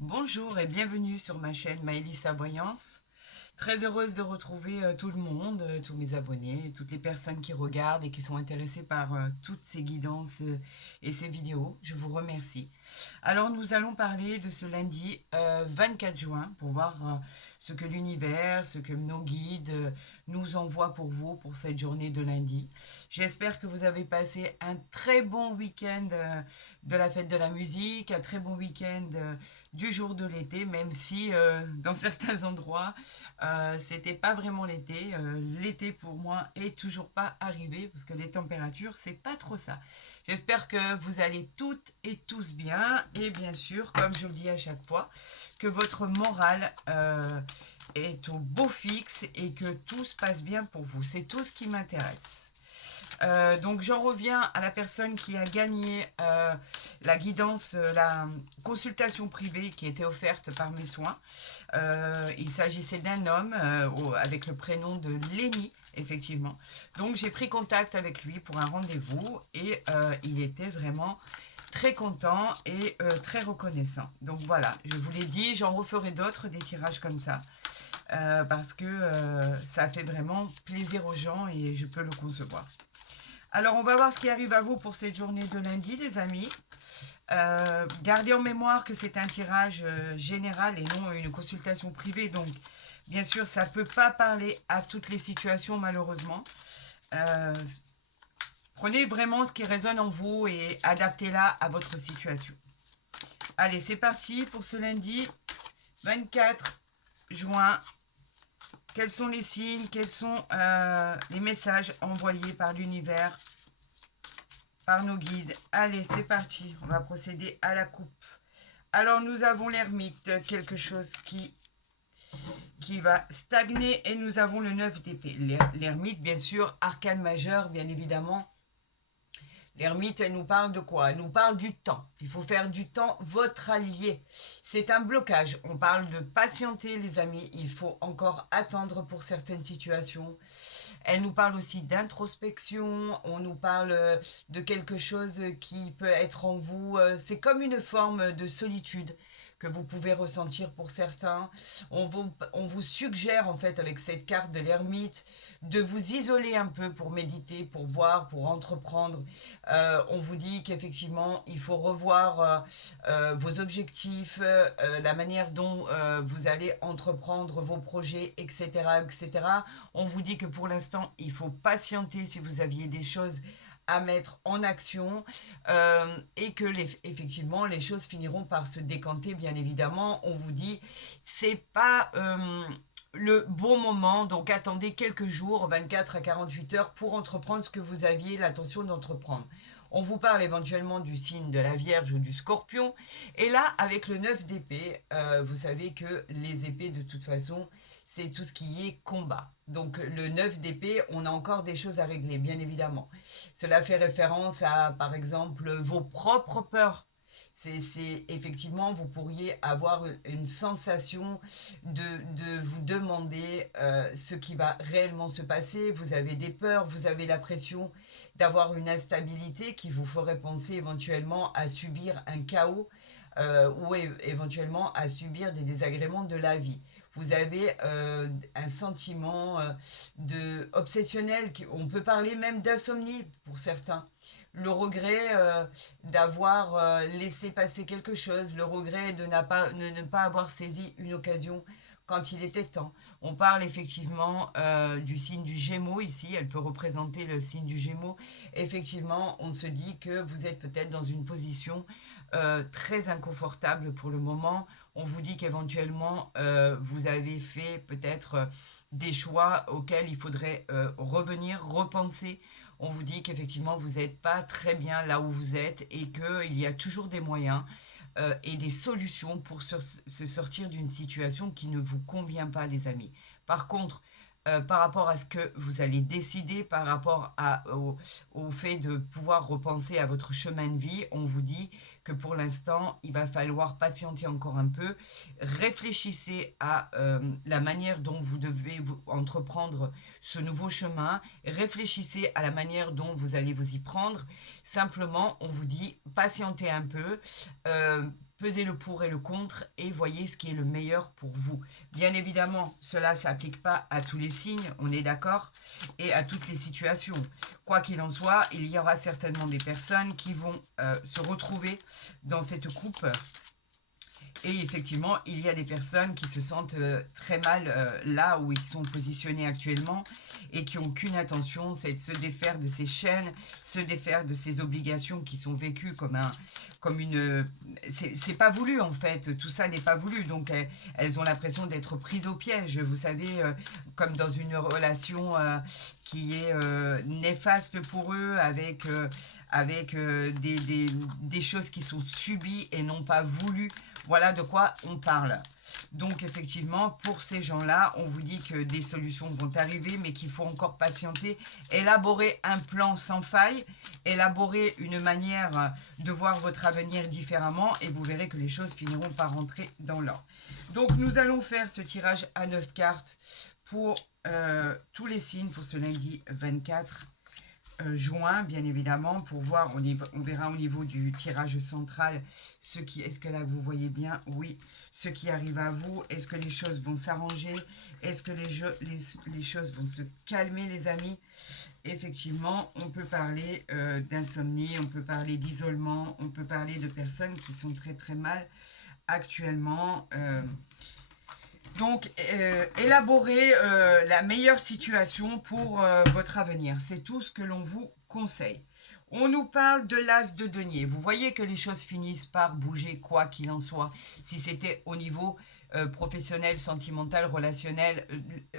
Bonjour et bienvenue sur ma chaîne Maëlys Voyance. Très heureuse de retrouver tout le monde, tous mes abonnés, toutes les personnes qui regardent et qui sont intéressées par toutes ces guidances et ces vidéos. Je vous remercie. Alors nous allons parler de ce lundi 24 juin pour voir ce que l'univers, ce que nos guides nous envoient pour vous pour cette journée de lundi. J'espère que vous avez passé un très bon week-end de la fête de la musique, un très bon week-end du jour de l'été, même si dans certains endroits c'était pas vraiment l'été. L'été pour moi est toujours pas arrivé parce que les températures c'est pas trop ça. J'espère que vous allez toutes et tous bien et bien sûr, comme je le dis à chaque fois, que votre morale est au beau fixe et que tout se passe bien pour vous. C'est tout ce qui m'intéresse. Donc j'en reviens à la personne qui a gagné la guidance, la consultation privée qui était offerte par mes soins. Il s'agissait d'un homme avec le prénom de Lenny, effectivement. Donc j'ai pris contact avec lui pour un rendez-vous et il était vraiment très content et très reconnaissant. Donc voilà, je vous l'ai dit, j'en referai d'autres, des tirages comme ça. Parce que ça fait vraiment plaisir aux gens et je peux le concevoir. Alors, on va voir ce qui arrive à vous pour cette journée de lundi, les amis. Gardez en mémoire que c'est un tirage général et non une consultation privée. Donc, bien sûr, ça ne peut pas parler à toutes les situations, malheureusement. Euh, Prenez vraiment ce qui résonne en vous et adaptez-la à votre situation. Allez, c'est parti pour ce lundi 24 juin. Quels sont les signes, quels sont les messages envoyés par l'univers, par nos guides? Allez, c'est parti. On va procéder à la coupe. Alors, nous avons l'ermite, quelque chose qui va stagner. Et nous avons le 9 d'épée. L'ermite, bien sûr, arcane majeur, bien évidemment. L'ermite, elle nous parle de quoi? Elle nous parle du temps. Il faut faire du temps votre allié. C'est un blocage. On parle de patienter, les amis. Il faut encore attendre pour certaines situations. Elle nous parle aussi d'introspection. On nous parle de quelque chose qui peut être en vous. C'est comme une forme de solitude que vous pouvez ressentir pour certains. On vous suggère en fait avec cette carte de l'ermite de vous isoler un peu pour méditer, pour voir, pour entreprendre. On vous dit qu'effectivement il faut revoir vos objectifs, la manière dont vous allez entreprendre vos projets, etc., etc. On vous dit que pour l'instant il faut patienter si vous aviez des choses à mettre en action et que effectivement les choses finiront par se décanter. Bien évidemment, on vous dit c'est pas le bon moment, donc attendez quelques jours, 24 à 48 heures pour entreprendre ce que vous aviez l'intention d'entreprendre. On vous parle éventuellement du signe de la Vierge ou du Scorpion. Et là, avec le 9 d'épée, vous savez que les épées, de toute façon, c'est tout ce qui est combat. Donc le 9 d'épée, on a encore des choses à régler, bien évidemment. Cela fait référence à, par exemple, vos propres peurs. C'est effectivement, vous pourriez avoir une sensation de vous demander ce qui va réellement se passer. Vous avez des peurs, vous avez la pression d'avoir une instabilité qui vous ferait penser éventuellement à subir un chaos ou éventuellement à subir des désagréments de la vie. Vous avez un sentiment obsessionnel, on peut parler même d'insomnie pour certains. Le regret d'avoir laissé passer quelque chose, le regret de ne pas avoir saisi une occasion quand il était temps. On parle effectivement du signe du Gémeaux ici, elle peut représenter le signe du Gémeaux. Effectivement, on se dit que vous êtes peut-être dans une position très inconfortable pour le moment. On vous dit qu'éventuellement, vous avez fait peut-être des choix auxquels il faudrait revenir, repenser. On vous dit qu'effectivement, vous n'êtes pas très bien là où vous êtes et qu'il y a toujours des moyens et des solutions pour se sortir d'une situation qui ne vous convient pas, les amis. Par contre, par rapport à ce que vous allez décider, par rapport au fait de pouvoir repenser à votre chemin de vie, on vous dit que pour l'instant, il va falloir patienter encore un peu. Réfléchissez à la manière dont vous devez entreprendre ce nouveau chemin. Réfléchissez à la manière dont vous allez vous y prendre. Simplement, on vous dit patientez un peu. pesez le pour et le contre et voyez ce qui est le meilleur pour vous. Bien évidemment, cela ne s'applique pas à tous les signes, on est d'accord, et à toutes les situations. Quoi qu'il en soit, il y aura certainement des personnes qui vont se retrouver dans cette coupe. Et effectivement, il y a des personnes qui se sentent très mal là où ils sont positionnés actuellement et qui n'ont qu'une intention, c'est de se défaire de ces chaînes, se défaire de ces obligations qui sont vécues comme une... C'est pas voulu en fait, tout ça n'est pas voulu. Donc elles ont l'impression d'être prises au piège, vous savez, comme dans une relation qui est néfaste pour eux avec des choses qui sont subies et non pas voulues. Voilà de quoi on parle. Donc effectivement, pour ces gens-là, on vous dit que des solutions vont arriver, mais qu'il faut encore patienter, élaborer un plan sans faille, élaborer une manière de voir votre avenir différemment, et vous verrez que les choses finiront par rentrer dans l'ordre. Donc nous allons faire ce tirage à 9 cartes pour tous les signes pour ce lundi 24 juin, bien évidemment, pour voir, on verra au niveau du tirage central, est-ce que là vous voyez bien, oui, ce qui arrive à vous, est-ce que les choses vont s'arranger, est-ce que les choses vont se calmer les amis. Effectivement, on peut parler d'insomnie, on peut parler d'isolement, on peut parler de personnes qui sont très très mal actuellement. Donc, élaborer la meilleure situation pour votre avenir. C'est tout ce que l'on vous conseille. On nous parle de l'as de denier. Vous voyez que les choses finissent par bouger, quoi qu'il en soit. Si c'était au niveau professionnel, sentimental, relationnel.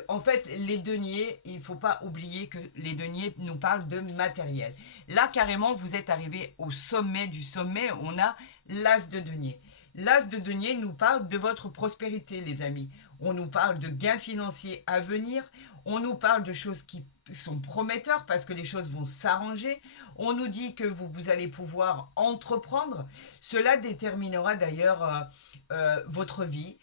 En fait, les deniers, il ne faut pas oublier que les deniers nous parlent de matériel. Là, carrément, vous êtes arrivé au sommet du sommet. On a l'as de denier. L'as de denier nous parle de votre prospérité, les amis. On nous parle de gains financiers à venir. On nous parle de choses qui sont prometteurs parce que les choses vont s'arranger. On nous dit que vous allez pouvoir entreprendre. Cela déterminera d'ailleurs votre vie.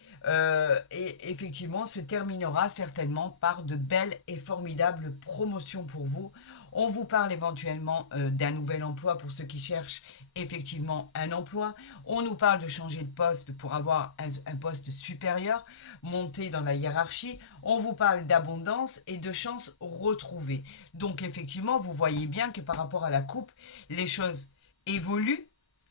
Et effectivement, se terminera certainement par de belles et formidables promotions pour vous. On vous parle éventuellement d'un nouvel emploi pour ceux qui cherchent effectivement un emploi. On nous parle de changer de poste pour avoir un poste supérieur, monter dans la hiérarchie. On vous parle d'abondance et de chances retrouvées. Donc effectivement, vous voyez bien que par rapport à la coupe, les choses évoluent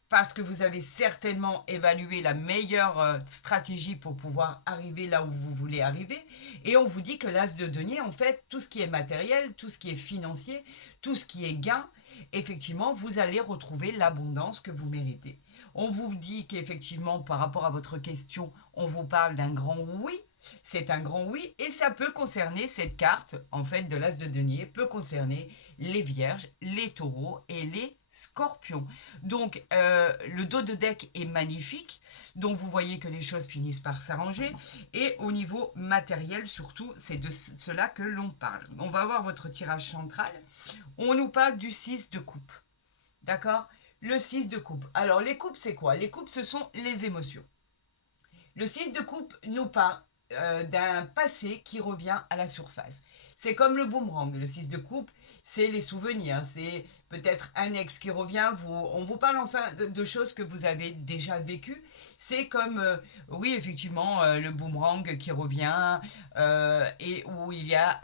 parce que vous avez certainement évalué la meilleure stratégie pour pouvoir arriver là où vous voulez arriver. Et on vous dit que l'as de denier, en fait, tout ce qui est matériel, tout ce qui est financier, tout ce qui est gain, effectivement, vous allez retrouver l'abondance que vous méritez. On vous dit qu'effectivement, par rapport à votre question, on vous parle d'un grand oui. C'est un grand oui et ça peut concerner cette carte, en fait, de l'as de denier, peut concerner les vierges, les taureaux et les scorpions. Donc, le dos de deck est magnifique. Donc, vous voyez que les choses finissent par s'arranger. Et au niveau matériel, surtout, c'est de cela que l'on parle. On va voir votre tirage central. On nous parle du 6 de coupe. D'accord? Le 6 de coupe. Alors, les coupes, c'est quoi? Les coupes, ce sont les émotions. Le 6 de coupe nous parle d'un passé qui revient à la surface. C'est comme le boomerang, le 6 de coupe, c'est les souvenirs, c'est peut-être un ex qui revient, on vous parle enfin de choses que vous avez déjà vécues. C'est comme, oui, effectivement, le boomerang qui revient et où il y a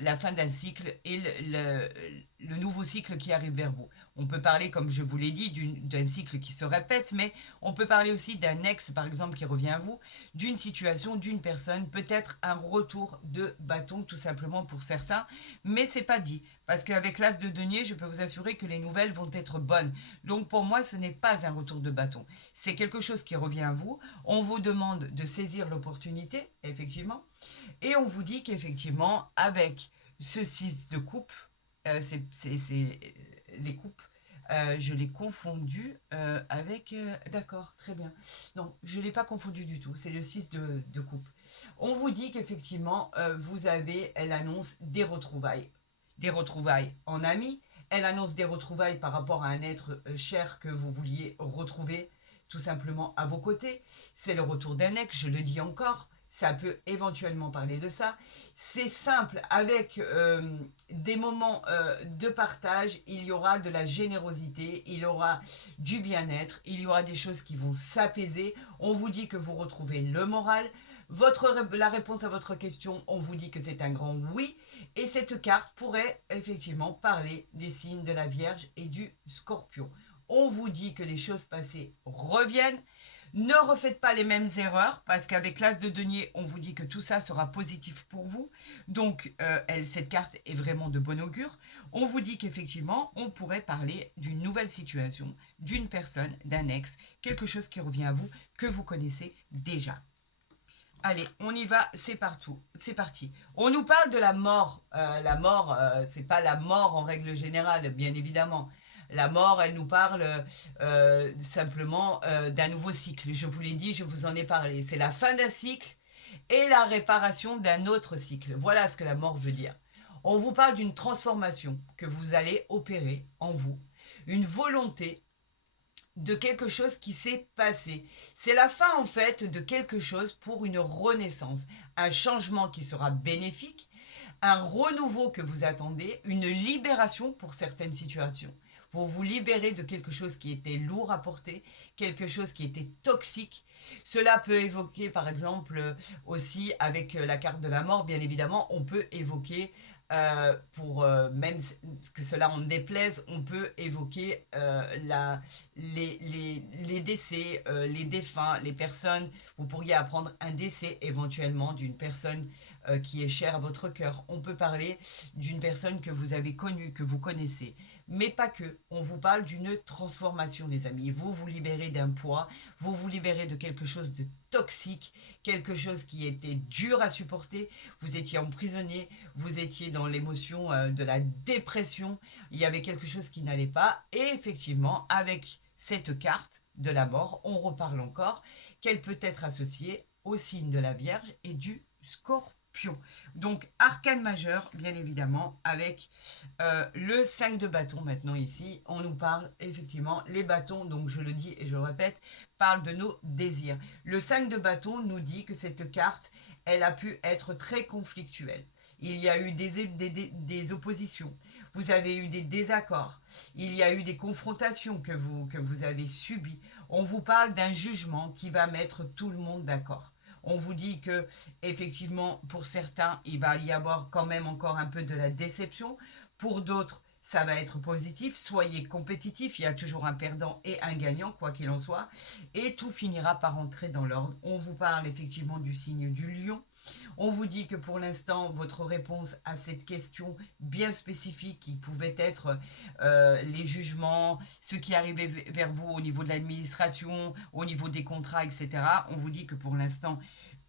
la fin d'un cycle et le nouveau cycle qui arrive vers vous. On peut parler, comme je vous l'ai dit, d'un cycle qui se répète, mais on peut parler aussi d'un ex, par exemple, qui revient à vous, d'une situation, d'une personne, peut-être un retour de bâton, tout simplement pour certains, mais c'est pas dit. Parce qu'avec l'as de denier, je peux vous assurer que les nouvelles vont être bonnes. Donc pour moi, ce n'est pas un retour de bâton. C'est quelque chose qui revient à vous. On vous demande de saisir l'opportunité, effectivement, et on vous dit qu'effectivement, avec ce 6 de coupe, c'est les coupes. Je l'ai confondu avec... D'accord, très bien. Non, je ne l'ai pas confondu du tout. C'est le 6 de coupe. On vous dit qu'effectivement, elle annonce des retrouvailles. Des retrouvailles en amis. Elle annonce des retrouvailles par rapport à un être cher que vous vouliez retrouver tout simplement à vos côtés. C'est le retour d'un ex, je le dis encore. ça peut éventuellement parler de ça. C'est simple, avec des moments de partage, il y aura de la générosité, il y aura du bien-être, il y aura des choses qui vont s'apaiser. On vous dit que vous retrouvez le moral. La réponse à votre question, on vous dit que c'est un grand oui. Et cette carte pourrait effectivement parler des signes de la Vierge et du Scorpion. On vous dit que les choses passées reviennent. Ne refaites pas les mêmes erreurs parce qu'avec l'As de denier, on vous dit que tout ça sera positif pour vous. Donc, cette carte est vraiment de bon augure. On vous dit qu'effectivement, on pourrait parler d'une nouvelle situation, d'une personne, d'un ex, quelque chose qui revient à vous, que vous connaissez déjà. Allez, on y va, c'est partout, c'est parti. On nous parle de la mort. La mort, c'est pas la mort en règle générale, bien évidemment. La mort, elle nous parle simplement d'un nouveau cycle. Je vous l'ai dit, je vous en ai parlé. C'est la fin d'un cycle et la réparation d'un autre cycle. Voilà ce que la mort veut dire. On vous parle d'une transformation que vous allez opérer en vous, une volonté de quelque chose qui s'est passé. C'est la fin en fait de quelque chose pour une renaissance, un changement qui sera bénéfique, un renouveau que vous attendez, une libération pour certaines situations. Vous vous libérez de quelque chose qui était lourd à porter, quelque chose qui était toxique. Cela peut évoquer par exemple aussi avec la carte de la mort, bien évidemment, on peut évoquer même que cela en déplaise, on peut évoquer les décès, les défunts, les personnes. Vous pourriez apprendre un décès éventuellement d'une personne qui est chère à votre cœur. On peut parler d'une personne que vous avez connue, que vous connaissez. Mais pas que. On vous parle d'une transformation, les amis. Vous vous libérez d'un poids, vous vous libérez de quelque chose de toxique, quelque chose qui était dur à supporter. Vous étiez emprisonné, vous étiez dans l'émotion de la dépression. Il y avait quelque chose qui n'allait pas. Et effectivement, avec cette carte de la mort, on reparle encore qu'elle peut être associée au signe de la Vierge et du Scorpion. Donc, arcane majeur, bien évidemment, avec le 5 de bâton maintenant ici. On nous parle effectivement, les bâtons, donc je le dis et je le répète, parlent de nos désirs. Le 5 de bâton nous dit que cette carte, elle a pu être très conflictuelle. Il y a eu des oppositions, vous avez eu des désaccords, il y a eu des confrontations que vous avez subies. On vous parle d'un jugement qui va mettre tout le monde d'accord. On vous dit que, effectivement, pour certains, il va y avoir quand même encore un peu de la déception. Pour d'autres, ça va être positif. Soyez compétitifs. Il y a toujours un perdant et un gagnant, quoi qu'il en soit. Et tout finira par entrer dans l'ordre. On vous parle effectivement du signe du lion. On vous dit que pour l'instant, votre réponse à cette question bien spécifique qui pouvait être les jugements, ce qui arrivait vers vous au niveau de l'administration, au niveau des contrats, etc. On vous dit que pour l'instant,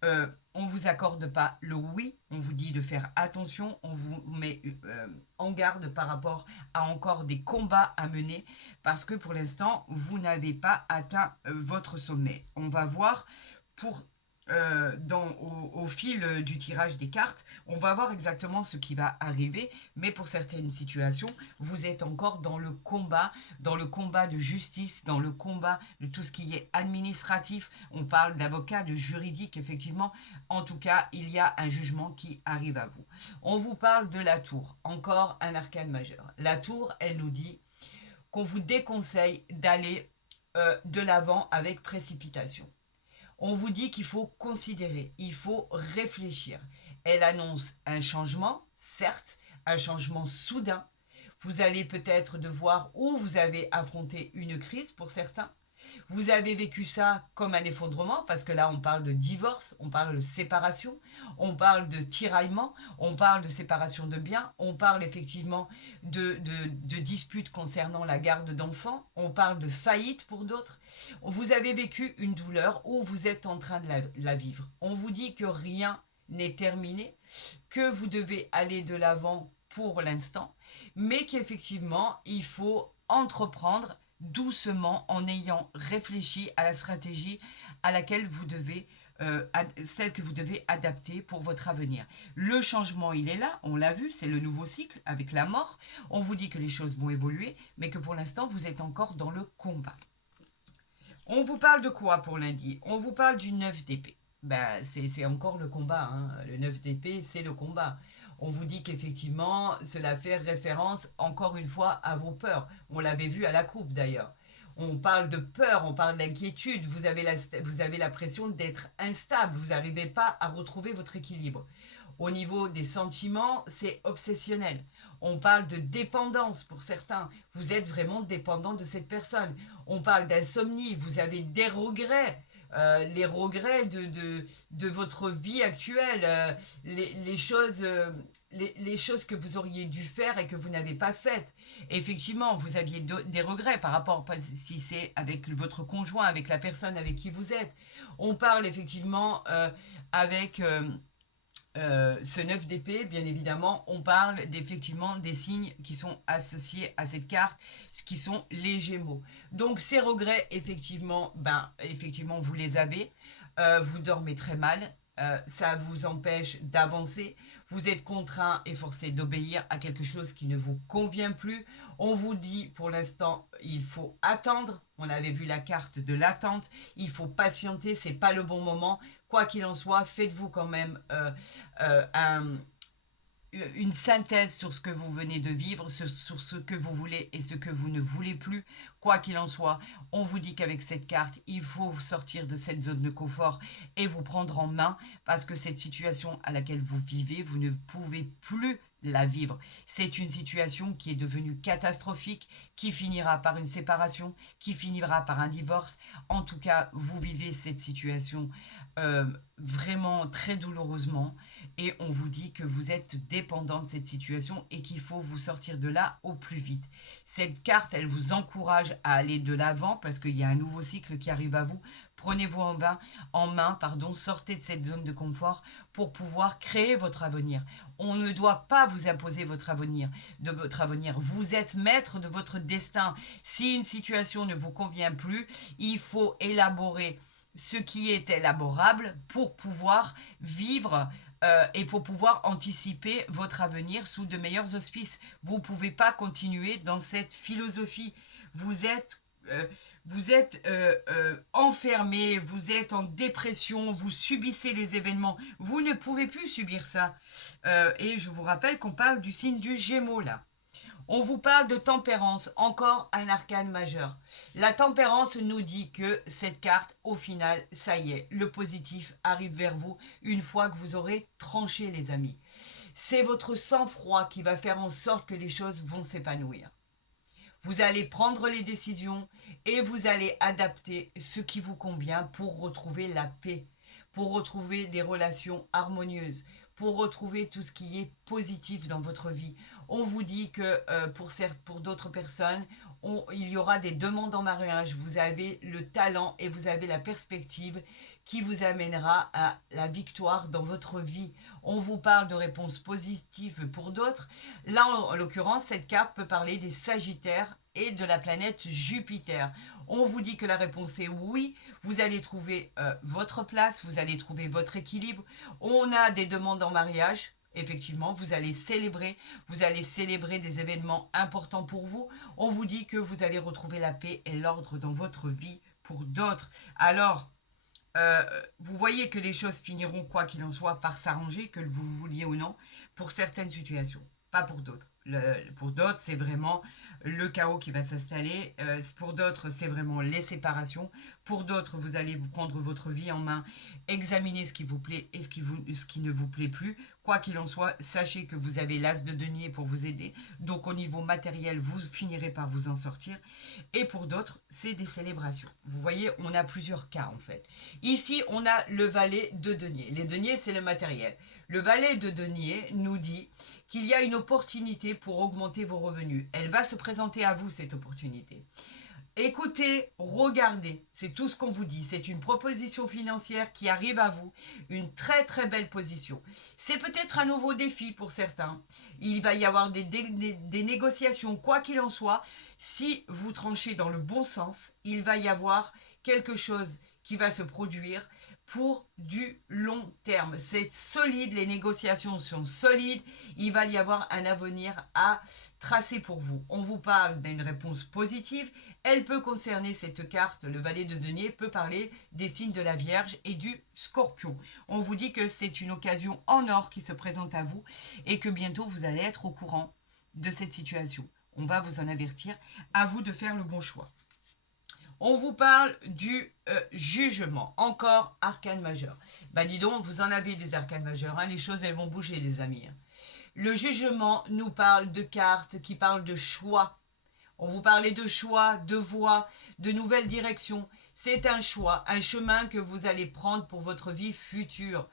on ne vous accorde pas le oui, on vous dit de faire attention, on vous met en garde par rapport à encore des combats à mener parce que pour l'instant, vous n'avez pas atteint votre sommet. On va voir pour au fil du tirage des cartes, on va voir exactement ce qui va arriver, mais pour certaines situations, vous êtes encore dans le combat de justice, dans le combat de tout ce qui est administratif. On parle d'avocat, de juridique, effectivement. En tout cas, il y a un jugement qui arrive à vous. On vous parle de la tour, encore un arcane majeur. La tour, elle nous dit qu'on vous déconseille d'aller de l'avant avec précipitation. On vous dit qu'il faut considérer, il faut réfléchir. Elle annonce un changement, certes, un changement soudain. Vous allez peut-être devoir, ou vous avez affronté une crise pour certains. Vous avez vécu ça comme un effondrement, parce que là, on parle de divorce, on parle de séparation, on parle de tiraillement, on parle de séparation de biens, on parle effectivement de disputes concernant la garde d'enfants, on parle de faillite pour d'autres. Vous avez vécu une douleur ou vous êtes en train de la vivre. On vous dit que rien n'est terminé, que vous devez aller de l'avant pour l'instant, mais qu'effectivement, il faut entreprendre doucement en ayant réfléchi à la stratégie à laquelle vous devez celle que vous devez adapter pour votre avenir. Le changement, il est là, on l'a vu, c'est le nouveau cycle avec la mort. On vous dit que les choses vont évoluer, mais que pour l'instant, vous êtes encore dans le combat. On vous parle de quoi pour lundi? On vous parle du 9 d'épée. ben, c'est encore le combat, hein. Le 9 d'épée, c'est le combat. On vous dit qu'effectivement, cela fait référence, encore une fois, à vos peurs. On l'avait vu à la coupe, d'ailleurs. On parle de peur, on parle d'inquiétude. Vous avez l'impression d'être instable. Vous n'arrivez pas à retrouver votre équilibre. Au niveau des sentiments, c'est obsessionnel. On parle de dépendance pour certains. Vous êtes vraiment dépendant de cette personne. On parle d'insomnie. Vous avez des regrets. Les regrets de votre vie actuelle, les choses, les choses que vous auriez dû faire et que vous n'avez pas faites. Et effectivement, vous aviez des regrets par rapport, si c'est avec votre conjoint, avec la personne avec qui vous êtes. On parle effectivement avec ce 9 d'épée, bien évidemment, on parle effectivement des signes qui sont associés à cette carte, ce qui sont les Gémeaux. Donc ces regrets, effectivement, effectivement, vous les avez. Vous dormez très mal. Ça vous empêche d'avancer. Vous êtes contraint et forcé d'obéir à quelque chose qui ne vous convient plus. On vous dit pour l'instant, il faut attendre. On avait vu la carte de l'attente. Il faut patienter. C'est pas le bon moment. Quoi qu'il en soit, faites-vous quand même un, une synthèse sur ce que vous venez de vivre, sur ce que vous voulez et ce que vous ne voulez plus. Quoi qu'il en soit, on vous dit qu'avec cette carte, il faut sortir de cette zone de confort et vous prendre en main parce que cette situation à laquelle vous vivez, vous ne pouvez plus la vivre. C'est une situation qui est devenue catastrophique, qui finira par une séparation, qui finira par un divorce. En tout cas, vous vivez cette situation vraiment très douloureusement et on vous dit que vous êtes dépendant de cette situation et qu'il faut vous sortir de là au plus vite. Cette carte, elle vous encourage à aller de l'avant parce qu'il y a un nouveau cycle qui arrive à vous. Prenez-vous en main, sortez de cette zone de confort pour pouvoir créer votre avenir. On ne doit pas vous imposer votre avenir, de votre avenir. Vous êtes maître de votre destin. Si une situation ne vous convient plus, il faut élaborer ce qui est élaborable pour pouvoir vivre et pour pouvoir anticiper votre avenir sous de meilleurs auspices. Vous ne pouvez pas continuer dans cette philosophie. Vous êtes, euh, vous êtes enfermé, vous êtes en dépression, vous subissez les événements. Vous ne pouvez plus subir ça. Et je vous rappelle qu'on parle du signe du Gémeaux là. On vous parle de tempérance, encore un arcane majeur. La tempérance nous dit que cette carte, au final, ça y est, le positif arrive vers vous une fois que vous aurez tranché, les amis. C'est votre sang-froid qui va faire en sorte que les choses vont s'épanouir. Vous allez prendre les décisions et vous allez adapter ce qui vous convient pour retrouver la paix, pour retrouver des relations harmonieuses, pour retrouver tout ce qui est positif dans votre vie. On vous dit que pour d'autres personnes, il y aura des demandes en mariage. Vous avez le talent et vous avez la perspective qui vous amènera à la victoire dans votre vie. On vous parle de réponses positives pour d'autres. Là, en l'occurrence, cette carte peut parler des Sagittaires et de la planète Jupiter. On vous dit que la réponse est oui, vous allez trouver votre place, vous allez trouver votre équilibre. On a des demandes en mariage. Effectivement, vous allez célébrer des événements importants pour vous. On vous dit que vous allez retrouver la paix et l'ordre dans votre vie pour d'autres. Alors, euh, vous voyez que les choses finiront, quoi qu'il en soit, par s'arranger, que vous vouliez ou non, pour certaines situations, pas pour d'autres. Pour d'autres, c'est vraiment le chaos qui va s'installer. Pour d'autres, c'est vraiment les séparations. Pour d'autres, vous allez prendre votre vie en main, examiner ce qui vous plaît et ce qui ne vous plaît plus. Quoi qu'il en soit, sachez que vous avez l'as de denier pour vous aider. Donc au niveau matériel, vous finirez par vous en sortir. Et pour d'autres, c'est des célébrations. Vous voyez, on a plusieurs cas en fait. Ici, on a le valet de denier. Les deniers, c'est le matériel. Le valet de denier nous dit qu'il y a une opportunité pour augmenter vos revenus. Elle va se présenter à vous, cette opportunité. Écoutez, regardez, c'est tout ce qu'on vous dit. C'est une proposition financière qui arrive à vous, une très très belle position. C'est peut-être un nouveau défi pour certains. Il va y avoir des négociations, quoi qu'il en soit. Si vous tranchez dans le bon sens, il va y avoir quelque chose qui va se produire pour du long terme. C'est solide, les négociations sont solides, il va y avoir un avenir à tracer pour vous. On vous parle d'une réponse positive, elle peut concerner cette carte, le valet de denier peut parler des signes de la Vierge et du Scorpion. On vous dit que c'est une occasion en or qui se présente à vous et que bientôt vous allez être au courant de cette situation. On va vous en avertir, à vous de faire le bon choix. On vous parle du jugement, encore arcane majeur. Ben dis donc, vous en avez des arcanes majeurs, hein, les choses elles vont bouger les amis. Le jugement nous parle de cartes qui parlent de choix. On vous parlait de choix, de voie, de nouvelles directions. C'est un choix, un chemin que vous allez prendre pour votre vie future.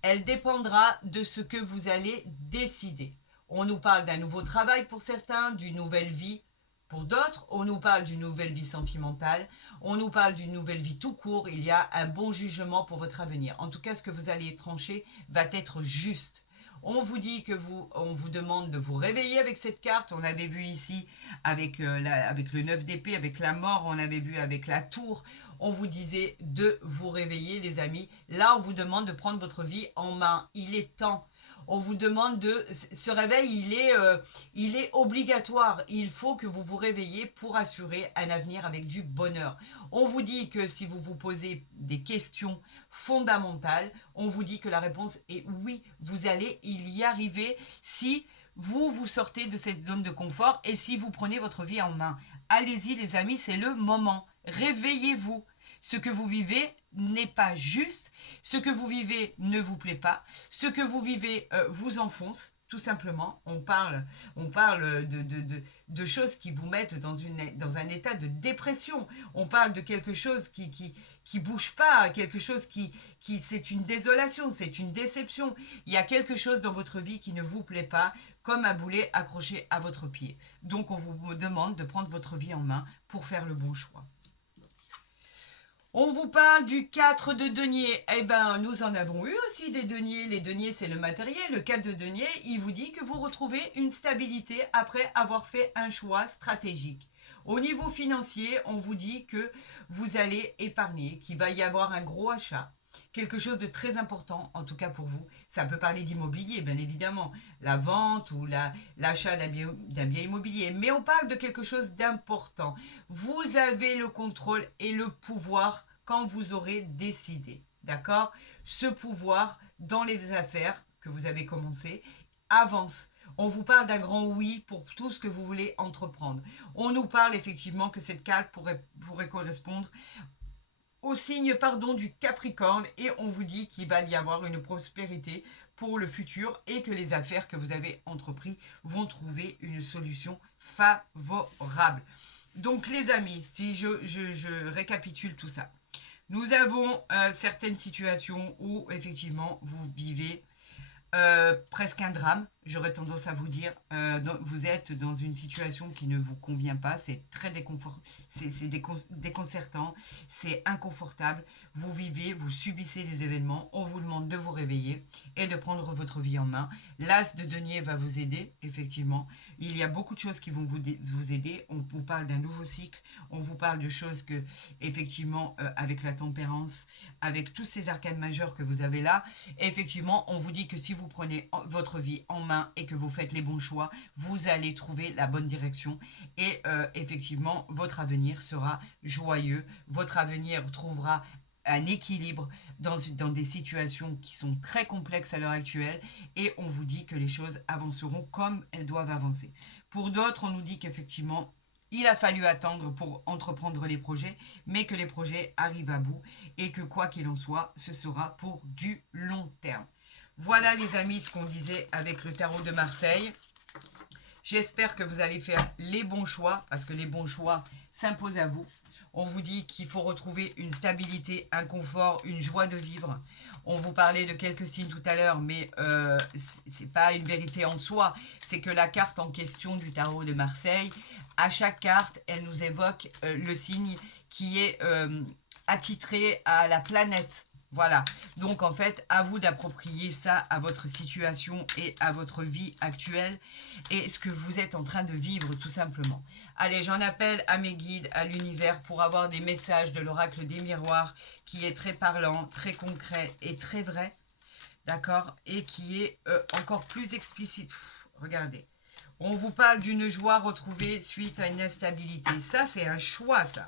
Elle dépendra de ce que vous allez décider. On nous parle d'un nouveau travail pour certains, d'une nouvelle vie pour d'autres. On nous parle d'une nouvelle vie sentimentale. On nous parle d'une nouvelle vie tout court. Il y a un bon jugement pour votre avenir. En tout cas, ce que vous allez trancher va être juste. On vous dit que on vous demande de vous réveiller avec cette carte. On avait vu ici avec, avec le 9 d'épée, avec la mort. On avait vu avec la tour. On vous disait de vous réveiller, les amis. Là, on vous demande de prendre votre vie en main. Il est temps. On vous demande de... Ce réveil, il est obligatoire. Il faut que vous vous réveillez pour assurer un avenir avec du bonheur. On vous dit que si vous vous posez des questions fondamentales, on vous dit que la réponse est oui, vous allez y arriver si vous sortez de cette zone de confort et si vous prenez votre vie en main. Allez-y les amis, c'est le moment. Réveillez-vous. Ce que vous vivez n'est pas juste, ce que vous vivez ne vous plaît pas, ce que vous vivez vous enfonce, tout simplement. On parle de choses qui vous mettent dans un état de dépression. On parle de quelque chose qui bouge pas, quelque chose c'est une désolation, c'est une déception. Il y a quelque chose dans votre vie qui ne vous plaît pas, comme un boulet accroché à votre pied. Donc on vous demande de prendre votre vie en main pour faire le bon choix. On vous parle du 4 de denier. Eh bien, nous en avons eu aussi des deniers. Les deniers, c'est le matériel. Le 4 de denier, il vous dit que vous retrouvez une stabilité après avoir fait un choix stratégique. Au niveau financier, on vous dit que vous allez épargner, qu'il va y avoir un gros achat. Quelque chose de très important, en tout cas pour vous. Ça peut parler d'immobilier, bien évidemment. La vente ou l'achat d'un bien immobilier. Mais on parle de quelque chose d'important. Vous avez le contrôle et le pouvoir quand vous aurez décidé. D'accord? Ce pouvoir dans les affaires que vous avez commencé avance. On vous parle d'un grand oui pour tout ce que vous voulez entreprendre. On nous parle effectivement que cette carte pourrait correspondre au signe du Capricorne et on vous dit qu'il va y avoir une prospérité pour le futur et que les affaires que vous avez entreprises vont trouver une solution favorable. Donc les amis, si je récapitule tout ça, nous avons certaines situations où effectivement vous vivez presque un drame, j'aurais tendance à vous dire. Vous êtes dans une situation qui ne vous convient pas, c'est très déconcertant, c'est inconfortable. Vous vivez, vous subissez les événements, on vous demande de vous réveiller et de prendre votre vie en main. L'As de denier va vous aider, effectivement. Il y a beaucoup de choses qui vont vous aider. On vous parle d'un nouveau cycle, on vous parle de choses que, effectivement, avec la tempérance, avec tous ces arcanes majeurs que vous avez là, effectivement, on vous dit que si vous prenez votre vie en main et que vous faites les bons choix, vous allez trouver la bonne direction et effectivement, votre avenir sera joyeux, votre avenir trouvera un équilibre dans des situations qui sont très complexes à l'heure actuelle et on vous dit que les choses avanceront comme elles doivent avancer. Pour d'autres, on nous dit qu'effectivement, il a fallu attendre pour entreprendre les projets, mais que les projets arrivent à bout et que quoi qu'il en soit, ce sera pour du long terme. Voilà les amis ce qu'on disait avec le tarot de Marseille. J'espère que vous allez faire les bons choix parce que les bons choix s'imposent à vous. On vous dit qu'il faut retrouver une stabilité, un confort, une joie de vivre. On vous parlait de quelques signes tout à l'heure, mais c'est pas une vérité en soi. C'est que la carte en question du tarot de Marseille, à chaque carte, elle nous évoque le signe qui est attitré à la planète. Voilà. Donc, en fait, à vous d'approprier ça à votre situation et à votre vie actuelle et ce que vous êtes en train de vivre, tout simplement. Allez, j'en appelle à mes guides, à l'univers, pour avoir des messages de l'oracle des miroirs qui est très parlant, très concret et très vrai, d'accord? Et qui est encore plus explicite. Regardez. On vous parle d'une joie retrouvée suite à une instabilité. Ça, c'est un choix, ça.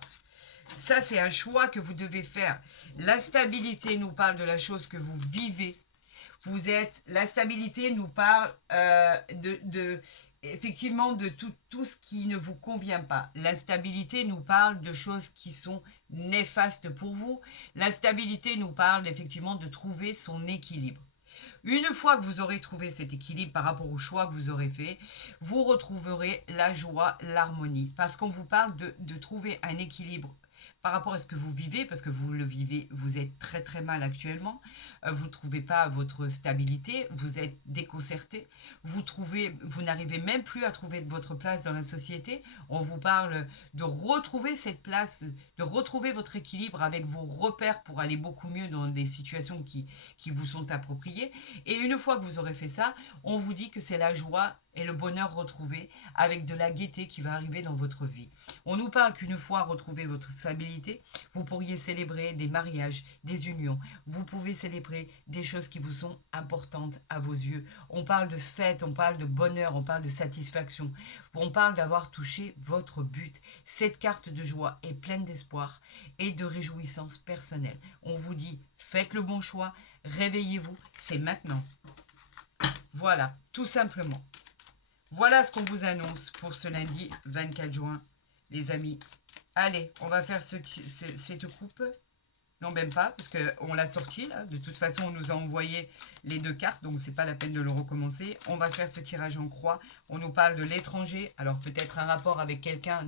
Ça, c'est un choix que vous devez faire. La stabilité nous parle de la chose que vous vivez. La stabilité nous parle effectivement de tout ce qui ne vous convient pas. L'instabilité nous parle de choses qui sont néfastes pour vous. L'instabilité nous parle effectivement de trouver son équilibre. Une fois que vous aurez trouvé cet équilibre par rapport au choix que vous aurez fait, vous retrouverez la joie, l'harmonie. Parce qu'on vous parle de trouver un équilibre par rapport à ce que vous vivez, parce que vous le vivez, vous êtes très très mal actuellement, vous ne trouvez pas votre stabilité, vous êtes déconcerté, vous n'arrivez même plus à trouver votre place dans la société. On vous parle de retrouver cette place, de retrouver votre équilibre avec vos repères pour aller beaucoup mieux dans des situations qui vous sont appropriées. Et une fois que vous aurez fait ça, on vous dit que c'est la joie et le bonheur retrouvé avec de la gaieté qui va arriver dans votre vie. On nous parle qu'une fois retrouvé votre stabilité, vous pourriez célébrer des mariages, des unions. Vous pouvez célébrer des choses qui vous sont importantes à vos yeux. On parle de fête, on parle de bonheur, on parle de satisfaction. On parle d'avoir touché votre but. Cette carte de joie est pleine d'espoir et de réjouissance personnelle. On vous dit, faites le bon choix, réveillez-vous, c'est maintenant. Voilà, tout simplement. Voilà ce qu'on vous annonce pour ce lundi 24 juin, les amis. Allez, on va faire cette coupe. Non, même pas, parce qu'on l'a sorti, là. De toute façon, on nous a envoyé les deux cartes, donc c'est pas la peine de le recommencer. On va faire ce tirage en croix. On nous parle de l'étranger, alors peut-être un rapport avec quelqu'un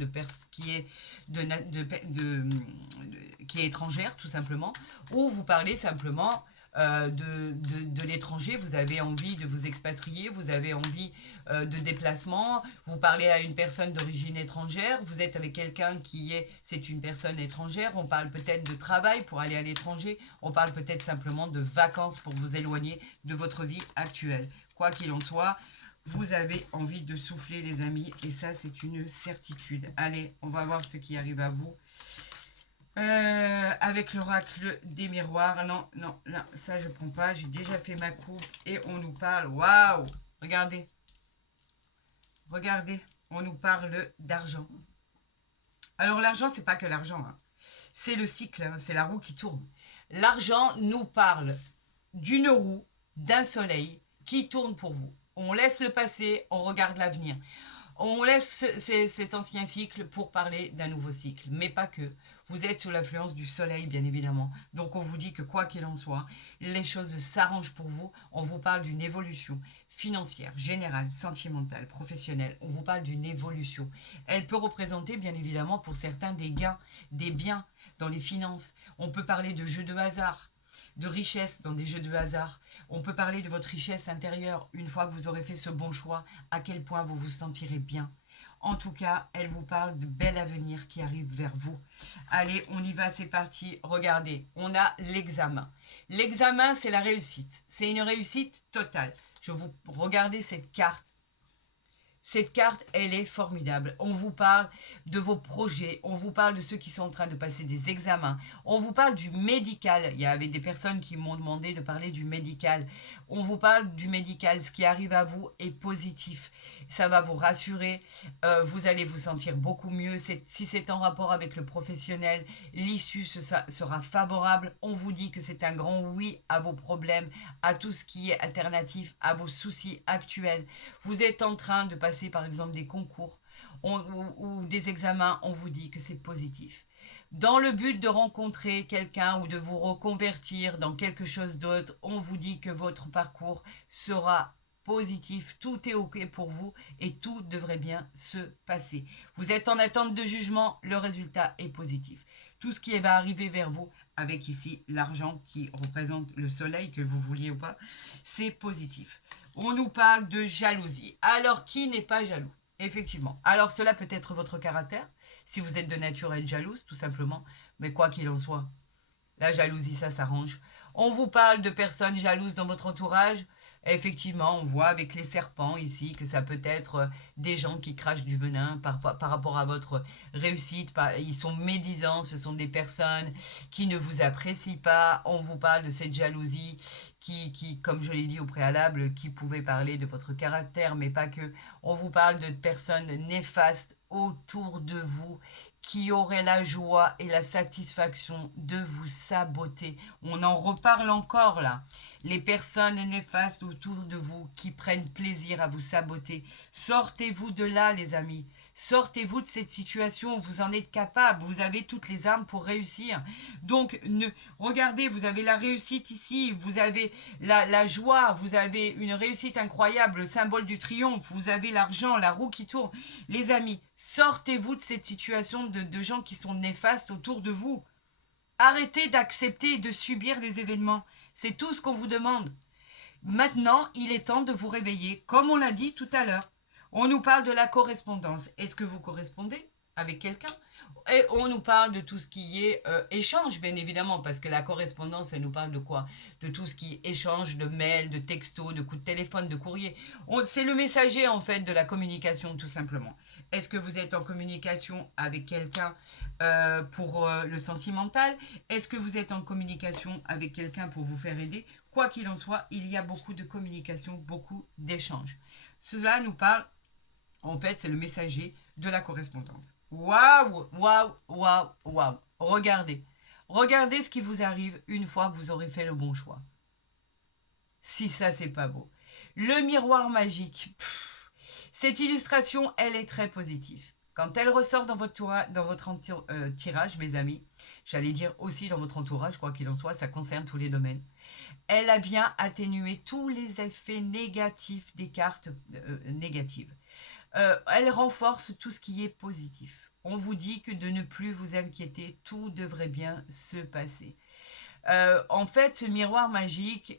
qui est qui est étrangère, tout simplement. Ou vous parlez simplement de l'étranger, vous avez envie de vous expatrier, vous avez envie de déplacement, vous parlez à une personne d'origine étrangère, vous êtes avec quelqu'un c'est une personne étrangère, on parle peut-être de travail pour aller à l'étranger, on parle peut-être simplement de vacances pour vous éloigner de votre vie actuelle. Quoi qu'il en soit, vous avez envie de souffler, les amis, et ça, c'est une certitude. Allez, on va voir ce qui arrive à vous. Avec l'oracle des miroirs. Non, non, non, ça je prends pas. J'ai déjà fait ma coupe et on nous parle. Waouh! Regardez. Regardez. On nous parle d'argent. Alors l'argent, c'est pas que l'argent. Hein. C'est le cycle, hein, c'est la roue qui tourne. L'argent nous parle d'une roue, d'un soleil qui tourne pour vous. On laisse le passé, on regarde l'avenir. On laisse cet ancien cycle pour parler d'un nouveau cycle, mais pas que. Vous êtes sous l'influence du soleil, bien évidemment. Donc on vous dit que quoi qu'il en soit, les choses s'arrangent pour vous. On vous parle d'une évolution financière, générale, sentimentale, professionnelle. On vous parle d'une évolution. Elle peut représenter, bien évidemment, pour certains, des gains, des biens dans les finances. On peut parler de jeux de hasard, de richesse dans des jeux de hasard. On peut parler de votre richesse intérieure une fois que vous aurez fait ce bon choix, à quel point vous vous sentirez bien. En tout cas, elle vous parle de bel avenir qui arrive vers vous. Allez, on y va, c'est parti. Regardez, on a l'examen. L'examen, c'est la réussite. C'est une réussite totale. Je vous regardez cette carte. Cette carte, elle est formidable. On vous parle de vos projets, on vous parle de ceux qui sont en train de passer des examens, on vous parle du médical. Il y avait des personnes qui m'ont demandé de parler du médical. On vous parle du médical. Ce qui arrive à vous est positif. Ça va vous rassurer. Vous allez vous sentir beaucoup mieux. Si c'est en rapport avec le professionnel, l'issue sera favorable. On vous dit que c'est un grand oui à vos problèmes, à tout ce qui est alternatif, à vos soucis actuels. Vous êtes en train de passer par exemple des concours ou des examens, on vous dit que c'est positif. Dans le but de rencontrer quelqu'un ou de vous reconvertir dans quelque chose d'autre, on vous dit que votre parcours sera positif, tout est ok pour vous et tout devrait bien se passer. Vous êtes en attente de jugement, le résultat est positif. Tout ce qui va arriver vers vous, avec ici l'argent qui représente le soleil, que vous vouliez ou pas, c'est positif. On nous parle de jalousie. Alors, qui n'est pas jaloux? Effectivement. Alors, cela peut être votre caractère, si vous êtes de nature à être jalouse, tout simplement. Mais quoi qu'il en soit, la jalousie, ça s'arrange. On vous parle de personnes jalouses dans votre entourage. Effectivement, on voit avec les serpents ici que ça peut être des gens qui crachent du venin par rapport à votre réussite. Ils sont médisants, ce sont des personnes qui ne vous apprécient pas. On vous parle de cette jalousie comme je l'ai dit au préalable, qui pouvait parler de votre caractère, mais pas que. On vous parle de personnes néfastes autour de vous qui auraient la joie et la satisfaction de vous saboter. On en reparle encore là. Les personnes néfastes autour de vous qui prennent plaisir à vous saboter. Sortez-vous de là, les amis. Sortez-vous de cette situation, vous en êtes capable, vous avez toutes les armes pour réussir. Donc, regardez, vous avez la réussite ici, vous avez la joie, vous avez une réussite incroyable, le symbole du triomphe, vous avez l'argent, la roue qui tourne. Les amis, sortez-vous de cette situation de gens qui sont néfastes autour de vous. Arrêtez d'accepter et de subir les événements. C'est tout ce qu'on vous demande. Maintenant, il est temps de vous réveiller, comme on l'a dit tout à l'heure. On nous parle de la correspondance. Est-ce que vous correspondez avec quelqu'un? Et on nous parle de tout ce qui est échange, bien évidemment, parce que la correspondance, elle nous parle de quoi? De tout ce qui est échange, de mails, de textos, de coups de téléphone, de courrier. C'est le messager, en fait, de la communication, tout simplement. Est-ce que vous êtes en communication avec quelqu'un pour le sentimental? Est-ce que vous êtes en communication avec quelqu'un pour vous faire aider? Quoi qu'il en soit, il y a beaucoup de communication, beaucoup d'échanges. Cela nous parle, en fait, c'est le messager de la correspondance. Waouh, waouh, waouh, waouh. Regardez. Regardez ce qui vous arrive une fois que vous aurez fait le bon choix. Si ça, c'est pas beau. Le miroir magique. Cette illustration, elle est très positive. Quand elle ressort dans votre tirage, mes amis, j'allais dire aussi dans votre entourage, quoi qu'il en soit, ça concerne tous les domaines. Elle vient atténuer tous les effets négatifs des cartes négatives. Elle renforce tout ce qui est positif. On vous dit que de ne plus vous inquiéter, tout devrait bien se passer. En fait, ce miroir magique,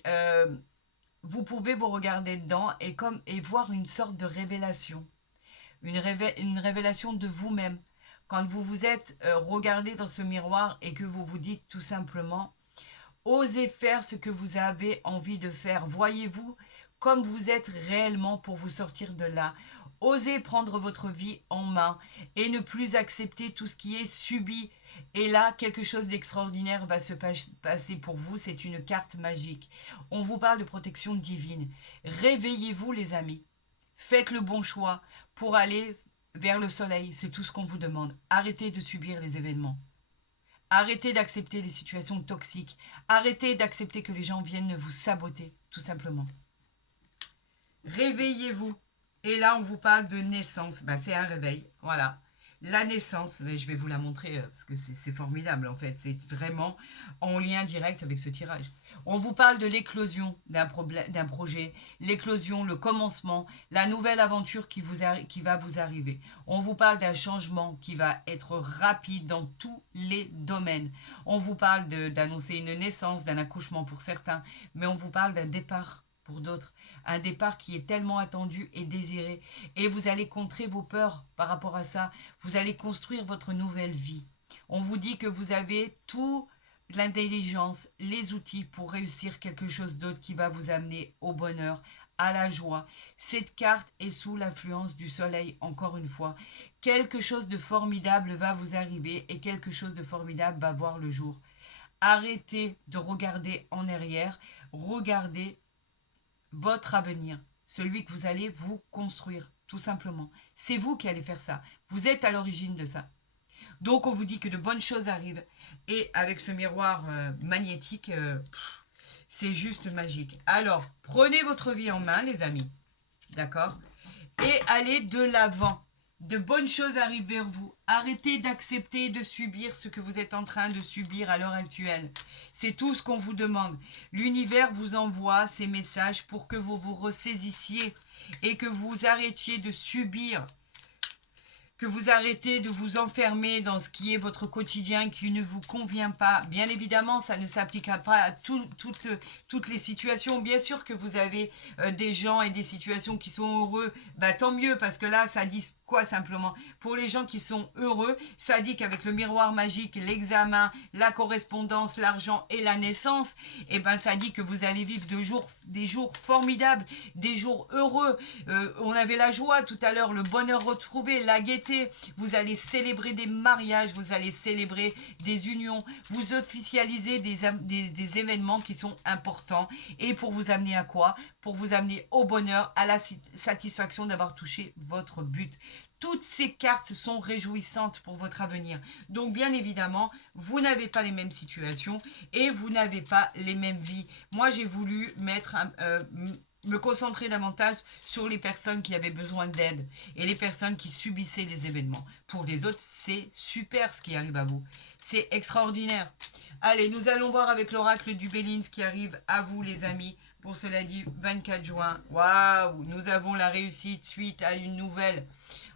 vous pouvez vous regarder dedans et voir une sorte de révélation. Une révélation de vous-même. Quand vous vous êtes regardé dans ce miroir et que vous vous dites tout simplement, osez faire ce que vous avez envie de faire. Voyez-vous comme vous êtes réellement pour vous sortir de là. Osez prendre votre vie en main et ne plus accepter tout ce qui est subi. Et là, quelque chose d'extraordinaire va se passer pour vous. C'est une carte magique. On vous parle de protection divine. Réveillez-vous, les amis. Faites le bon choix pour aller vers le soleil. C'est tout ce qu'on vous demande. Arrêtez de subir les événements. Arrêtez d'accepter les situations toxiques. Arrêtez d'accepter que les gens viennent vous saboter, tout simplement. Réveillez-vous. Et là, on vous parle de naissance. Ben, c'est un réveil. Voilà. La naissance, je vais vous la montrer parce que c'est formidable en fait. C'est vraiment en lien direct avec ce tirage. On vous parle de l'éclosion d'un projet, l'éclosion, le commencement, la nouvelle aventure qui va vous arriver. On vous parle d'un changement qui va être rapide dans tous les domaines. On vous parle d'annoncer une naissance, d'un accouchement pour certains, mais on vous parle d'un départ pour d'autres. Un départ qui est tellement attendu et désiré. Et vous allez contrer vos peurs par rapport à ça. Vous allez construire votre nouvelle vie. On vous dit que vous avez tout l'intelligence, les outils pour réussir quelque chose d'autre qui va vous amener au bonheur, à la joie. Cette carte est sous l'influence du soleil, encore une fois. Quelque chose de formidable va vous arriver et quelque chose de formidable va voir le jour. Arrêtez de regarder en arrière. Regardez votre avenir, celui que vous allez vous construire, tout simplement. C'est vous qui allez faire ça. Vous êtes à l'origine de ça. Donc on vous dit que de bonnes choses arrivent. Et avec ce miroir magnétique, c'est juste magique. Alors, prenez votre vie en main, les amis. D'accord? Et allez de l'avant. De bonnes choses arrivent vers vous. Arrêtez d'accepter et de subir ce que vous êtes en train de subir à l'heure actuelle. C'est tout ce qu'on vous demande. L'univers vous envoie ces messages pour que vous vous ressaisissiez et que vous arrêtiez de subir que vous arrêtez de vous enfermer dans ce qui est votre quotidien qui ne vous convient pas. Bien évidemment, ça ne s'appliquera pas à toutes les situations. Bien sûr que vous avez des gens et des situations qui sont heureux, bah, tant mieux, parce que là, ça dit quoi simplement? Pour les gens qui sont heureux, ça dit qu'avec le miroir magique, l'examen, la correspondance, l'argent et la naissance, et ben ça dit que vous allez vivre des jours formidables, des jours heureux. On avait la joie tout à l'heure, le bonheur retrouvé, la gaieté. Vous allez célébrer des mariages, vous allez célébrer des unions, vous officialisez des événements qui sont importants. Et pour vous amener à quoi? Pour vous amener au bonheur, à la satisfaction d'avoir touché votre but. Toutes ces cartes sont réjouissantes pour votre avenir. Donc bien évidemment, vous n'avez pas les mêmes situations et vous n'avez pas les mêmes vies. Moi, j'ai voulu me concentrer davantage sur les personnes qui avaient besoin d'aide et les personnes qui subissaient les événements. Pour les autres, c'est super ce qui arrive à vous. C'est extraordinaire. Allez, nous allons voir avec l'oracle du Béline ce qui arrive à vous, les amis. Pour cela dit, 24 juin. Waouh, nous avons la réussite suite à une nouvelle.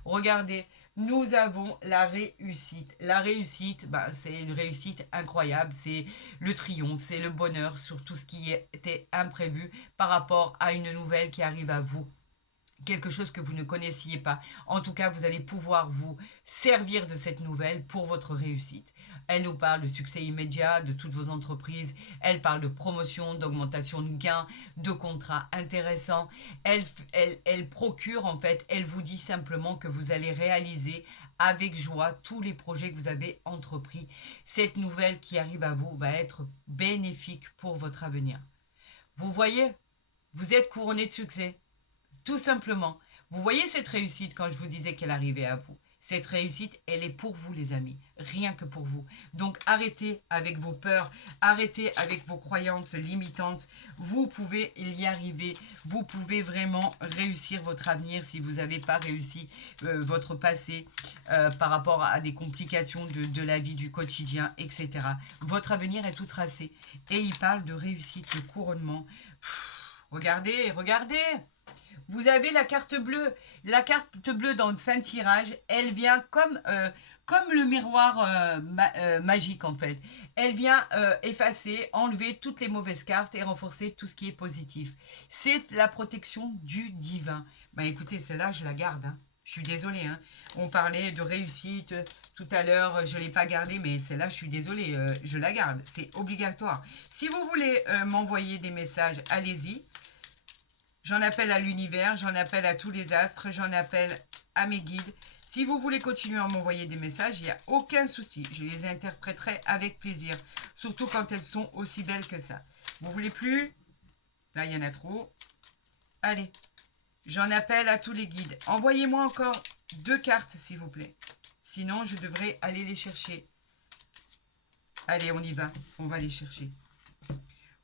Regardez, nous avons la réussite. La réussite, bah, c'est une réussite incroyable. C'est le triomphe, c'est le bonheur sur tout ce qui était imprévu par rapport à une nouvelle qui arrive à vous. Quelque chose que vous ne connaissiez pas. En tout cas, vous allez pouvoir vous servir de cette nouvelle pour votre réussite. Elle nous parle de succès immédiat de toutes vos entreprises. Elle parle de promotion, d'augmentation de gains, de contrats intéressants. Elle procure, en fait, elle vous dit simplement que vous allez réaliser avec joie tous les projets que vous avez entrepris. Cette nouvelle qui arrive à vous va être bénéfique pour votre avenir. Vous voyez, vous êtes couronné de succès. Tout simplement. Vous voyez cette réussite quand je vous disais qu'elle arrivait à vous. Cette réussite, elle est pour vous, les amis. Rien que pour vous. Donc arrêtez avec vos peurs. Arrêtez avec vos croyances limitantes. Vous pouvez y arriver. Vous pouvez vraiment réussir votre avenir si vous n'avez pas réussi votre passé par rapport à des complications de la vie, du quotidien, etc. Votre avenir est tout tracé. Et il parle de réussite, de couronnement. Regardez, regardez. Vous avez la carte bleue. La carte bleue dans le fin tirage, elle vient comme le miroir magique en fait. Elle vient effacer, enlever toutes les mauvaises cartes et renforcer tout ce qui est positif. C'est la protection du divin. Bah écoutez, celle-là, je la garde. Hein. Je suis désolée. Hein. On parlait de réussite tout à l'heure, je ne l'ai pas gardée, mais celle-là, je suis désolée, je la garde. C'est obligatoire. Si vous voulez m'envoyer des messages, allez-y. J'en appelle à l'univers, j'en appelle à tous les astres, j'en appelle à mes guides. Si vous voulez continuer à m'envoyer des messages, il n'y a aucun souci. Je les interpréterai avec plaisir. Surtout quand elles sont aussi belles que ça. Vous voulez plus? Là, il y en a trop. Allez, j'en appelle à tous les guides. Envoyez-moi encore 2 cartes, s'il vous plaît. Sinon, je devrais aller les chercher. Allez, on y va. On va les chercher.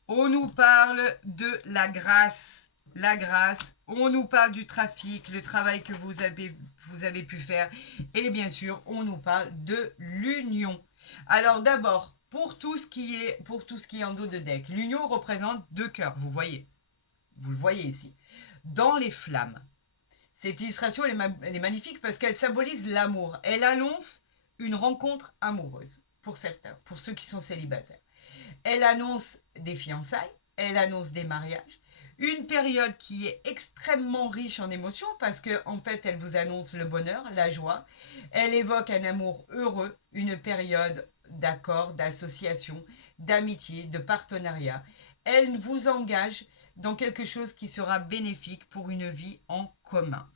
On nous parle de la grâce. La grâce, on nous parle du trafic, le travail que vous avez pu faire. Et bien sûr, on nous parle de l'union. Alors d'abord, pour tout ce qui est en dos de deck, l'union représente 2 cœurs, vous le voyez ici, dans les flammes. Cette illustration, elle est magnifique parce qu'elle symbolise l'amour. Elle annonce une rencontre amoureuse, pour certains, pour ceux qui sont célibataires. Elle annonce des fiançailles, elle annonce des mariages. Une période qui est extrêmement riche en émotions parce qu'en fait, elle vous annonce le bonheur, la joie. Elle évoque un amour heureux, une période d'accord, d'association, d'amitié, de partenariat. Elle vous engage dans quelque chose qui sera bénéfique pour une vie en commun.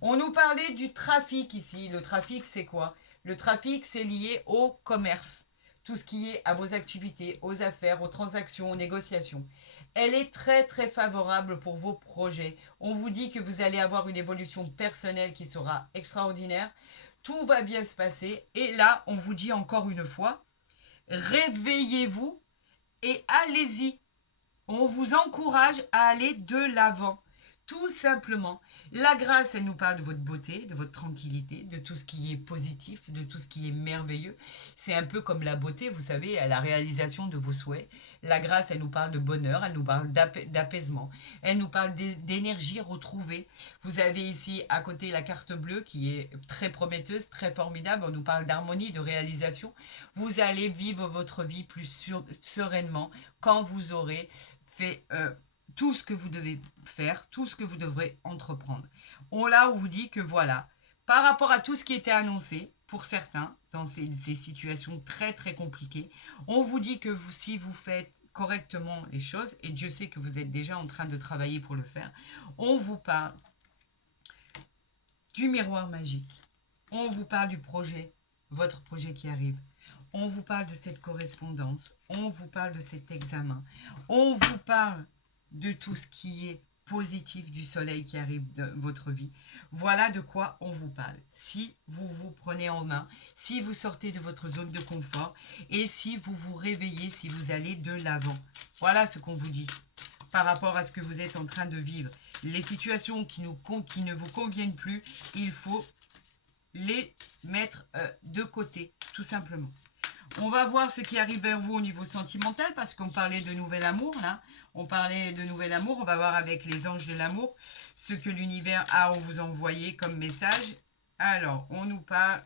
On nous parlait du trafic ici. Le trafic, c'est quoi? Le trafic, c'est lié au commerce. Tout ce qui est à vos activités, aux affaires, aux transactions, aux négociations. Elle est très très favorable pour vos projets. On vous dit que vous allez avoir une évolution personnelle qui sera extraordinaire. Tout va bien se passer. Et là, on vous dit encore une fois, réveillez-vous et allez-y. On vous encourage à aller de l'avant. Tout simplement. La grâce, elle nous parle de votre beauté, de votre tranquillité, de tout ce qui est positif, de tout ce qui est merveilleux. C'est un peu comme la beauté, vous savez, à la réalisation de vos souhaits. La grâce, elle nous parle de bonheur, elle nous parle d'apaisement, elle nous parle d'énergie retrouvée. Vous avez ici à côté la carte bleue qui est très prometteuse, très formidable. On nous parle d'harmonie, de réalisation. Vous allez vivre votre vie plus sereinement quand vous aurez fait tout ce que vous devez faire, tout ce que vous devrez entreprendre. Là, on vous dit que voilà, par rapport à tout ce qui était annoncé, pour certains, dans ces situations très très compliquées, on vous dit que si vous faites correctement les choses, et Dieu sait que vous êtes déjà en train de travailler pour le faire, on vous parle du miroir magique, on vous parle du projet, votre projet qui arrive, on vous parle de cette correspondance, on vous parle de cet examen, on vous parle de tout ce qui est positif du soleil qui arrive dans votre vie. Voilà de quoi on vous parle. Si vous vous prenez en main, si vous sortez de votre zone de confort et si vous vous réveillez, si vous allez de l'avant. Voilà ce qu'on vous dit par rapport à ce que vous êtes en train de vivre. Les situations qui ne vous conviennent plus, il faut les mettre de côté, tout simplement. On va voir ce qui arrive vers vous au niveau sentimental, parce qu'on parlait de nouvel amour, là. On parlait de nouvel amour, on va voir avec les anges de l'amour ce que l'univers a à vous envoyer comme message. Alors, on nous parle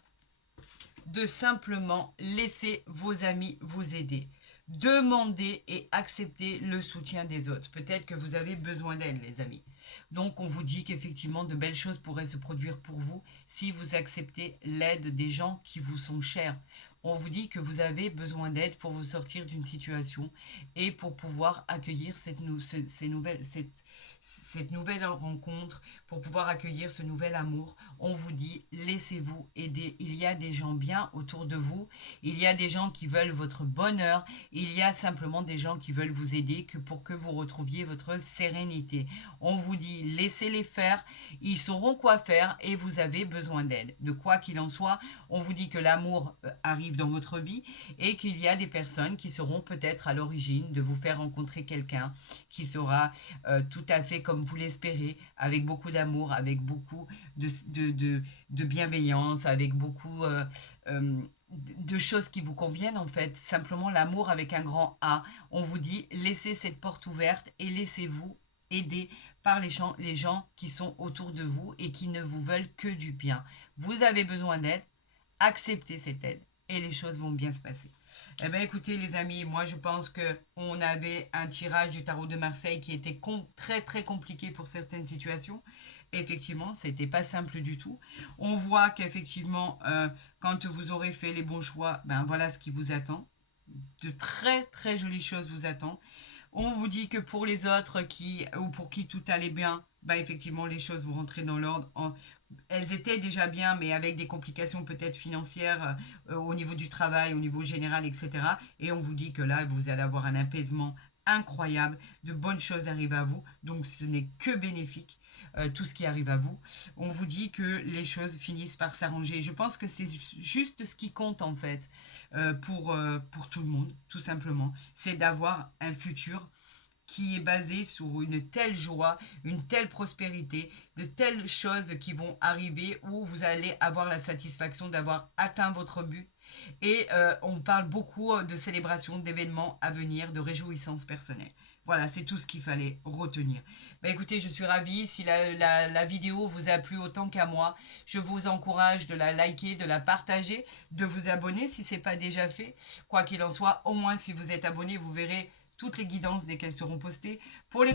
de simplement laisser vos amis vous aider. Demandez et acceptez le soutien des autres. Peut-être que vous avez besoin d'aide, les amis. Donc, on vous dit qu'effectivement, de belles choses pourraient se produire pour vous si vous acceptez l'aide des gens qui vous sont chers. On vous dit que vous avez besoin d'aide pour vous sortir d'une situation et pour pouvoir accueillir cette nouvelle rencontre, pour pouvoir accueillir ce nouvel amour. On vous dit, laissez-vous aider. Il y a des gens bien autour de vous. Il y a des gens qui veulent votre bonheur. Il y a simplement des gens qui veulent vous aider pour que vous retrouviez votre sérénité. On vous dit, laissez-les faire. Ils sauront quoi faire et vous avez besoin d'aide. De quoi qu'il en soit, on vous dit que l'amour arrive dans votre vie et qu'il y a des personnes qui seront peut-être à l'origine de vous faire rencontrer quelqu'un qui sera tout à fait comme vous l'espérez, avec beaucoup d'amour, avec beaucoup de bienveillance, avec beaucoup de choses qui vous conviennent en fait. Simplement l'amour avec un grand A. On vous dit, laissez cette porte ouverte et laissez-vous aider par les gens qui sont autour de vous et qui ne vous veulent que du bien. Vous avez besoin d'aide, acceptez cette aide et les choses vont bien se passer. Eh bien écoutez les amis, moi je pense qu'on avait un tirage du tarot de Marseille qui était très très compliqué pour certaines situations. Effectivement, c'était pas simple du tout. On voit qu'effectivement, quand vous aurez fait les bons choix, ben voilà ce qui vous attend. De très très jolies choses vous attendent. On vous dit que pour les autres ou pour qui tout allait bien, bah effectivement les choses vont rentrer dans l'ordre. Elles étaient déjà bien, mais avec des complications peut-être financières au niveau du travail, au niveau général, etc. Et on vous dit que là, vous allez avoir un apaisement incroyable, de bonnes choses arrivent à vous, donc ce n'est que bénéfique, tout ce qui arrive à vous. On vous dit que les choses finissent par s'arranger. Je pense que c'est juste ce qui compte en fait pour tout le monde, tout simplement. C'est d'avoir un futur qui est basé sur une telle joie, une telle prospérité, de telles choses qui vont arriver où vous allez avoir la satisfaction d'avoir atteint votre but. Et on parle beaucoup de célébrations, d'événements à venir, de réjouissances personnelles. Voilà, c'est tout ce qu'il fallait retenir. Bah, écoutez, je suis ravie. Si la vidéo vous a plu autant qu'à moi, je vous encourage de la liker, de la partager, de vous abonner si ce n'est pas déjà fait. Quoi qu'il en soit, au moins si vous êtes abonné, vous verrez toutes les guidances dès qu'elles seront postées. Pour les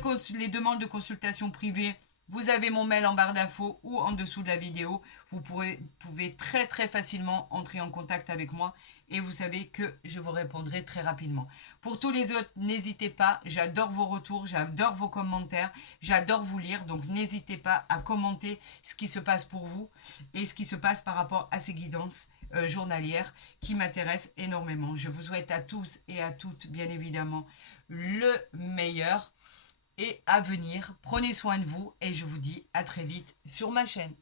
demandes de consultation privée, vous avez mon mail en barre d'infos ou en dessous de la vidéo. Vous pouvez très très facilement entrer en contact avec moi et vous savez que je vous répondrai très rapidement. Pour tous les autres, n'hésitez pas, j'adore vos retours, j'adore vos commentaires, j'adore vous lire, donc n'hésitez pas à commenter ce qui se passe pour vous et ce qui se passe par rapport à ces guidances journalières qui m'intéressent énormément. Je vous souhaite à tous et à toutes, bien évidemment, le meilleur et à venir. Prenez soin de vous et je vous dis à très vite sur ma chaîne.